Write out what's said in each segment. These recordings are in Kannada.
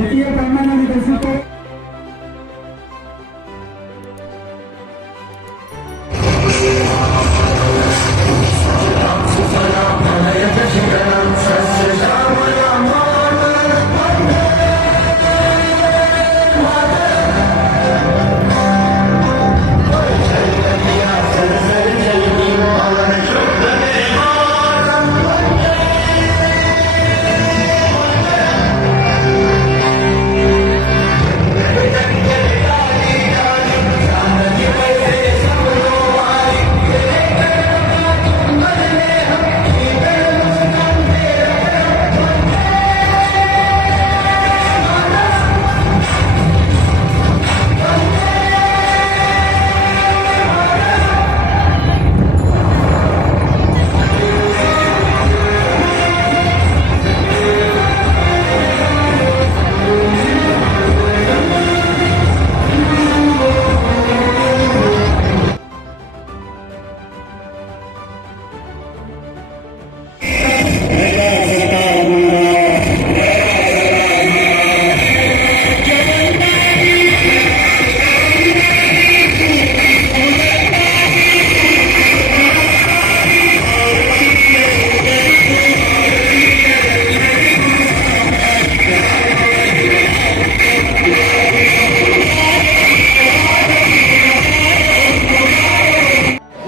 द्वितीय क्रमांक विकसित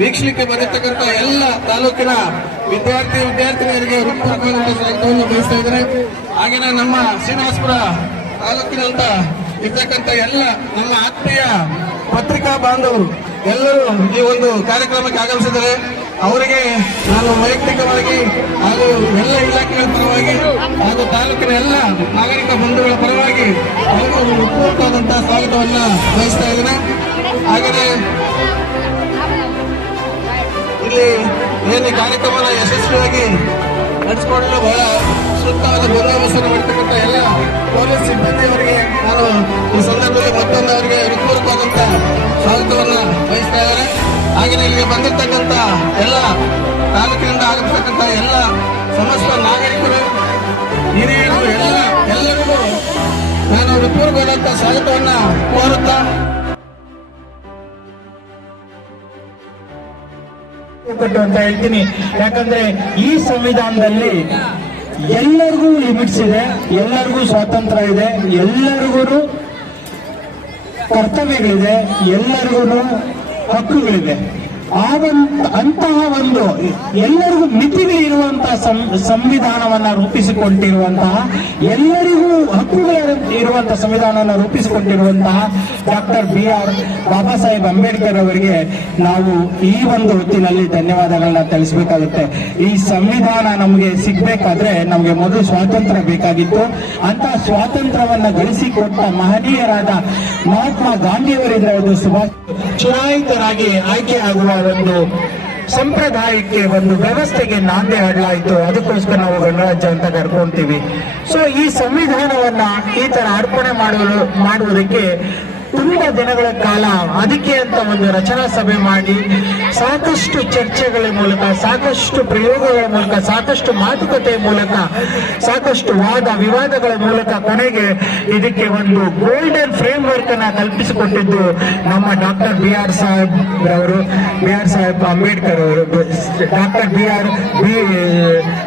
ವೀಕ್ಷಲಿಕ್ಕೆ ಬರತಕ್ಕಂಥ ಎಲ್ಲ ತಾಲೂಕಿನ ವಿದ್ಯಾರ್ಥಿನಿಯರಿಗೆ ಹೃತ್ಪೂರ್ವಕವಾದ ಸ್ವಾಗತವನ್ನು ಬಯಸ್ತಾ ಇದ್ದಾರೆ. ಹಾಗೆಯೇ ನಮ್ಮ ಶ್ರೀನಿವಾಸಪುರ ತಾಲೂಕಿನಂತ ಇರ್ತಕ್ಕಂಥ ಎಲ್ಲ ನಮ್ಮ ಆತ್ಮೀಯ ಪತ್ರಿಕಾ ಬಾಂಧವರು ಎಲ್ಲರೂ ಈ ಒಂದು ಕಾರ್ಯಕ್ರಮಕ್ಕೆ ಆಗಮಿಸಿದ್ದಾರೆ. ಅವರಿಗೆ ನಾನು ವೈಯಕ್ತಿಕವಾಗಿ ಹಾಗೂ ಎಲ್ಲ ಇಲಾಖೆಗಳ ಪರವಾಗಿ ಹಾಗೂ ತಾಲೂಕಿನ ಎಲ್ಲ ನಾಗರಿಕ ಬಂಧುಗಳ ಪರವಾಗಿ ಅವರು ಹೃತ್ಪೂರ್ವಕವಾದಂತಹ ಸ್ವಾಗತವನ್ನ ಬಯಸ್ತಾ ಇದ್ದೇನೆ. ಹಾಗೆಯೇ ಇಲ್ಲಿ ಏನು ಕಾರ್ಯಕ್ರಮನ ಯಶಸ್ವಿಯಾಗಿ ನಡೆಸಿಕೊಳ್ಳಲು ಬಹಳ ಸೂಕ್ತವಾದ ಬಂದೋಬಸ್ತನ್ನು ಮಾಡತಕ್ಕಂಥ ಎಲ್ಲ ಪೊಲೀಸ್ ಸಿಬ್ಬಂದಿಯವರಿಗೆ ನಾನು ಈ ಸಂದರ್ಭದಲ್ಲಿ ಮತ್ತೊಮ್ಮೆ ಅವರಿಗೆ ಹೃತ್ಪೂರ್ವಕವಾದಂಥ ಸ್ವಾಗತವನ್ನ ಬಯಸ್ತಾ ಇದ್ದಾರೆ. ಹಾಗೆಯೇ ಇಲ್ಲಿಗೆ ಬಂದಿರತಕ್ಕಂಥ ಎಲ್ಲ ತಾಲೂಕಿನಿಂದ ಆಗತಕ್ಕಂಥ ಎಲ್ಲ ಸಮಸ್ತ ನಾಗರಿಕರು ಹಿರಿಯರು ಎಲ್ಲರಿಗೂ ನಾನು ಹೃತ್ಪೂರ್ವಕವಾದಂಥ ಸ್ವಾಗತವನ್ನ ಕೋರುತ್ತಾ ಅಂತ ಹೇಳ್ತೀನಿ. ಯಾಕಂದ್ರೆ ಈ ಸಂವಿಧಾನದಲ್ಲಿ ಎಲ್ಲರಿಗೂ ಲಿಮಿಟ್ಸ್ ಇದೆ, ಎಲ್ಲರಿಗೂ ಸ್ವಾತಂತ್ರ್ಯ ಇದೆ, ಎಲ್ಲರಿಗೂ ಕರ್ತವ್ಯಗಳಿದೆ, ಎಲ್ಲರಿಗೂ ಹಕ್ಕುಗಳಿದೆ. ಅಂತಹ ಒಂದು ಎಲ್ಲರಿಗೂ ಮಿತಿಗಳಿರುವಂತಹ ಸಂವಿಧಾನವನ್ನ ರೂಪಿಸಿಕೊಂಡಿರುವಂತಹ, ಎಲ್ಲರಿಗೂ ಹಕ್ಕುಗಳು ಇರುವಂತಹ ಸಂವಿಧಾನವನ್ನು ರೂಪಿಸಿಕೊಂಡಿರುವಂತಹ ಡಾಕ್ಟರ್ ಬಾಬಾ ಸಾಹೇಬ್ ಅಂಬೇಡ್ಕರ್ ಅವರಿಗೆ ನಾವು ಈ ಒಂದು ಹೊತ್ತಿನಲ್ಲಿ ಧನ್ಯವಾದಗಳನ್ನ ತಿಳಿಸಬೇಕಾಗುತ್ತೆ. ಈ ಸಂವಿಧಾನ ನಮಗೆ ಸಿಗ್ಬೇಕಾದ್ರೆ ನಮಗೆ ಮೊದಲು ಸ್ವಾತಂತ್ರ್ಯ ಬೇಕಾಗಿತ್ತು. ಅಂತಹ ಸ್ವಾತಂತ್ರ್ಯವನ್ನ ಗಳಿಸಿಕೊಟ್ಟ ಮಹನೀಯರಾದ ಮಹಾತ್ಮ ಗಾಂಧಿಯವರಿಂದ ಒಂದು ಚುನಾಯಿತರಾಗಿ ಆಯ್ಕೆಯಾಗುವ ಒಂದು ಸಂಪ್ರದಾಯಕ್ಕೆ, ಒಂದು ವ್ಯವಸ್ಥೆಗೆ ನಾಂದಿ ಹಾಡಲಾಯಿತು. ಅದಕ್ಕೋಸ್ಕರ ನಾವು ಗಣರಾಜ್ಯ ಅಂತ ಕರ್ಕೊಂತೀವಿ. ಸೊ ಈ ಸಂವಿಧಾನವನ್ನ ಈ ತರ ಅರ್ಪಣೆ ಮಾಡುವುದಕ್ಕೆ ತುಂಬಾ ದಿನಗಳ ಕಾಲ ಅದಕ್ಕೆ ಅಂತ ಒಂದು ರಚನಾ ಸಭೆ ಮಾಡಿ ಸಾಕಷ್ಟು ಚರ್ಚೆಗಳ ಮೂಲಕ, ಸಾಕಷ್ಟು ಪ್ರಯೋಗಗಳ ಮೂಲಕ, ಸಾಕಷ್ಟು ಮಾತುಕತೆಯ ಮೂಲಕ, ಸಾಕಷ್ಟು ವಾದ ವಿವಾದಗಳ ಮೂಲಕ ಕೊನೆಗೆ ಇದಕ್ಕೆ ಒಂದು ಗೋಲ್ಡನ್ ಫ್ರೇಮ್ ವರ್ಕ್ ಅನ್ನ ಕಲ್ಪಿಸಿಕೊಟ್ಟಿದ್ದು ನಮ್ಮ doctor B R Saheb Ambedkar ಅವರು, ಡಾಕ್ಟರ್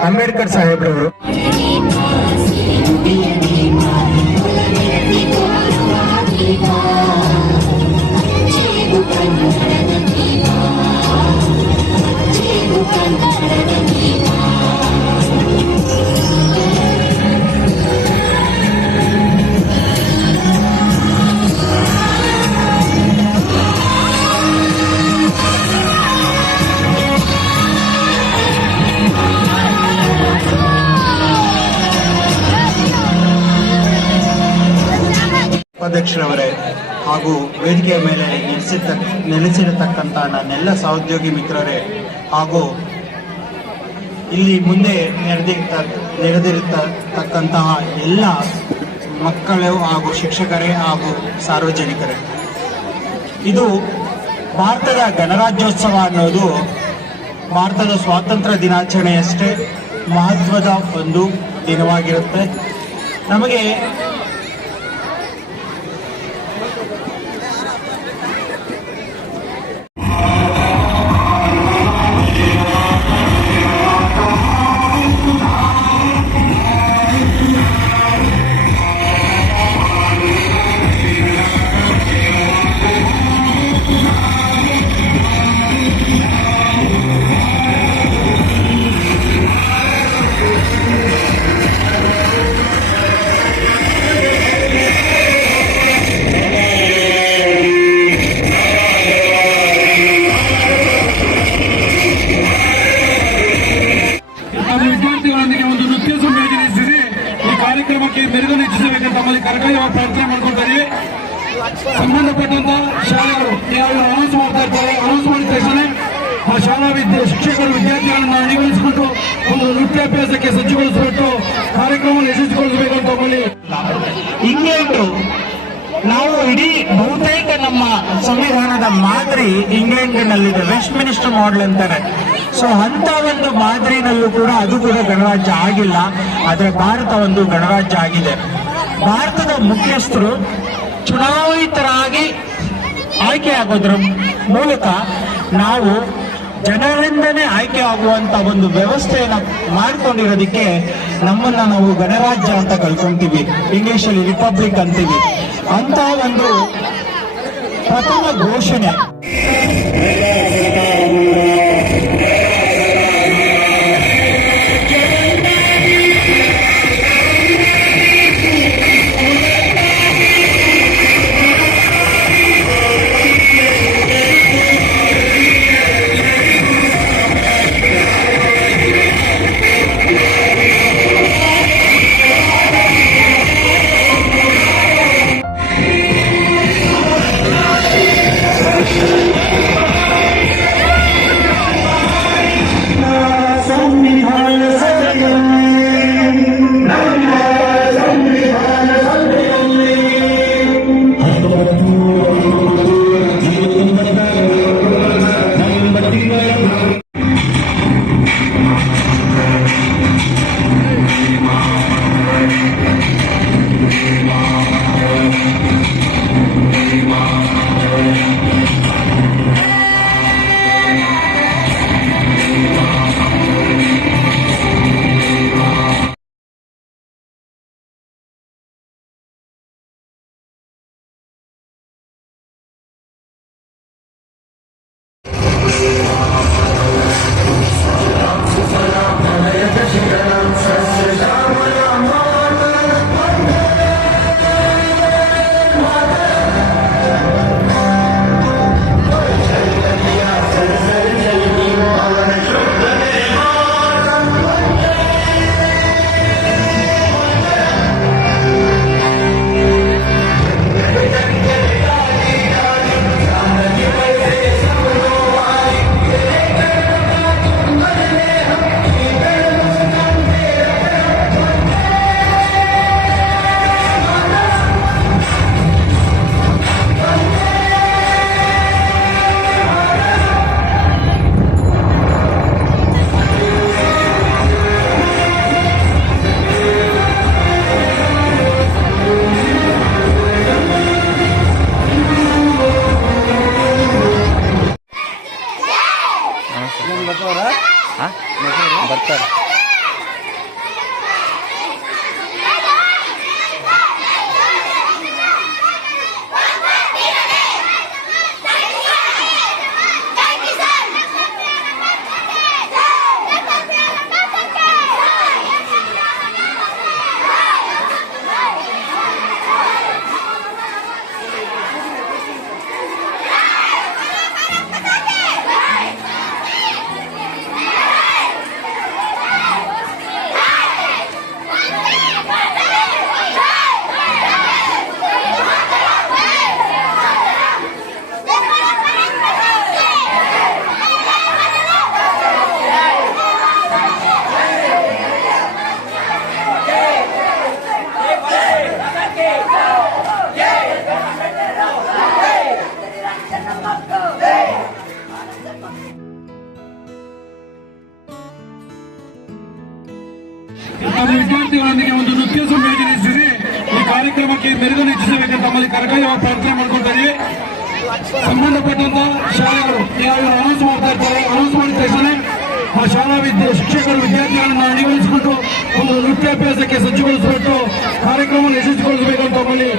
ಅಂಬೇಡ್ಕರ್ ಸಾಹೇಬ್ರವರು. ಉಪಾಧ್ಯಕ್ಷರವರೇ ಹಾಗೂ ವೇದಿಕೆಯ ಮೇಲೆ ನೆಲೆಸಿರತಕ್ಕಂಥ ನನ್ನೆಲ್ಲ ಸಹೋದ್ಯೋಗಿ ಮಿತ್ರರೇ ಹಾಗೂ ಇಲ್ಲಿ ಮುಂದೆ ನೆರೆದಿರತಕ್ಕಂತಹ ಎಲ್ಲ ಮಕ್ಕಳು ಹಾಗೂ ಶಿಕ್ಷಕರೇ ಹಾಗೂ ಸಾರ್ವಜನಿಕರೇ, ಇದು ಭಾರತದ ಗಣರಾಜ್ಯೋತ್ಸವ ಅನ್ನೋದು ಭಾರತದ ಸ್ವಾತಂತ್ರ್ಯ ದಿನಾಚರಣೆಯಷ್ಟೇ ಮಹತ್ವದ ಒಂದು ದಿನವಾಗಿರುತ್ತೆ. ನಮಗೆ ಮೆರುಗನ್ನು ಹೆಚ್ಚಿಸಬೇಕಂತ ತಮ್ಮಲ್ಲಿ ಕರ್ಕೈಯ ಪ್ರಾರ್ಥನೆ ಮಾಡ್ಕೊಳ್ತಾ ಇದೀವಿ. ಸಂಬಂಧಪಟ್ಟಂತ ಶಾಲೆಗಳು ಯಾವ ಅನೌನ್ಸ್ ಮಾಡ್ತಾ ಇರ್ತಾರೆ, ಅನೌನ್ಸ್ ಮಾಡಿದ ತಕ್ಷಣ ಆ ಶಾಲಾ ಶಿಕ್ಷಕರು ವಿದ್ಯಾರ್ಥಿಗಳನ್ನು ಅಣಿಗೊಳಿಸಿಕೊಂಡು ಒಂದು ನೃತ್ಯಾಭ್ಯಾಸಕ್ಕೆ ಸಜ್ಜುಗೊಳಿಸಿಬಿಟ್ಟು ಕಾರ್ಯಕ್ರಮವನ್ನು ಯಶಸ್ವಿಗೊಳಿಸಬೇಕು ಅಂತ ತಮ್ಮಲ್ಲಿ. ಇಂಗ್ಲೆಂಡ್ ನಾವು ಇಡೀ ಬಹುತೇಕ ನಮ್ಮ ಸಂವಿಧಾನದ ಮಾದರಿ ಇಂಗ್ಲೆಂಡ್ನಲ್ಲಿದೆ, ವೆಸ್ಟ್ ಮಿನಿಸ್ಟರ್ ಮಾಡೆಲ್ ಅಂತಾರೆ. ಸೊ ಅಂತ ಒಂದು ಮಾದರಿನಲ್ಲೂ ಕೂಡ ಅದು ಕೂಡ ಗಣರಾಜ್ಯ ಆಗಿಲ್ಲ, ಆದರೆ ಭಾರತ ಒಂದು ಗಣರಾಜ್ಯ ಆಗಿದೆ. ಭಾರತದ ಮುಖ್ಯಸ್ಥರು ಚುನಾಯಿತರಾಗಿ ಆಯ್ಕೆ ಆಗೋದ್ರ ಮೂಲಕ ನಾವು ಜನರಿಂದನೇ ಆಯ್ಕೆ ಆಗುವಂತ ಒಂದು ವ್ಯವಸ್ಥೆಯನ್ನ ಮಾಡಿಕೊಂಡಿರೋದಕ್ಕೆ ನಮ್ಮನ್ನ ನಾವು ಗಣರಾಜ್ಯ ಅಂತ ಕಳ್ಕೊಂತೀವಿ, ಇಂಗ್ಲಿಷಲ್ಲಿ ರಿಪಬ್ಲಿಕ್ ಅಂತೀವಿ. ಅಂತ ಒಂದು ಪ್ರಥಮ ಘೋಷಣೆ ಬರ್ತಾರೆ. ವಿದ್ಯಾರ್ಥಿಗಳೊಂದಿಗೆ ಒಂದು ನೃತ್ಯ ಸಂಯೋಜನೆ ನಡೆಸಿದೆ. ಈ ಕಾರ್ಯಕ್ರಮಕ್ಕೆ ಮೆರುಗನ್ನು ಹೆಚ್ಚಿಸಬೇಕಂತ ತಮ್ಮಲ್ಲಿ ಕರ್ಕೈಯ ಪ್ರಾರ್ಥನೆ ಮಾಡ್ಕೊಳ್ತಾ ಇದೀವಿ. ಸಂಬಂಧಪಟ್ಟಂತ ಶಾಲೆಗಳು ಯಾವ ಅನೌನ್ಸ್ ಮಾಡ್ತಾ ಇರ್ತಾರೆ, ಅನೌನ್ಸ್ ಮಾಡಿದ ತಕ್ಷಣ ಆ ಶಾಲಾ ಶಿಕ್ಷಕರು ವಿದ್ಯಾರ್ಥಿಗಳನ್ನು ಅಣಿಗೊಳಿಸಿಕೊಂಡು ಒಂದು ನೃತ್ಯಾಭ್ಯಾಸಕ್ಕೆ ಸಜ್ಜುಗೊಳಿಸಿಬಿಟ್ಟು ಕಾರ್ಯಕ್ರಮವನ್ನು ಯಶಸ್ವಿಗೊಳಿಸಬೇಕು ಅಂತ ತಮ್ಮಲ್ಲಿ.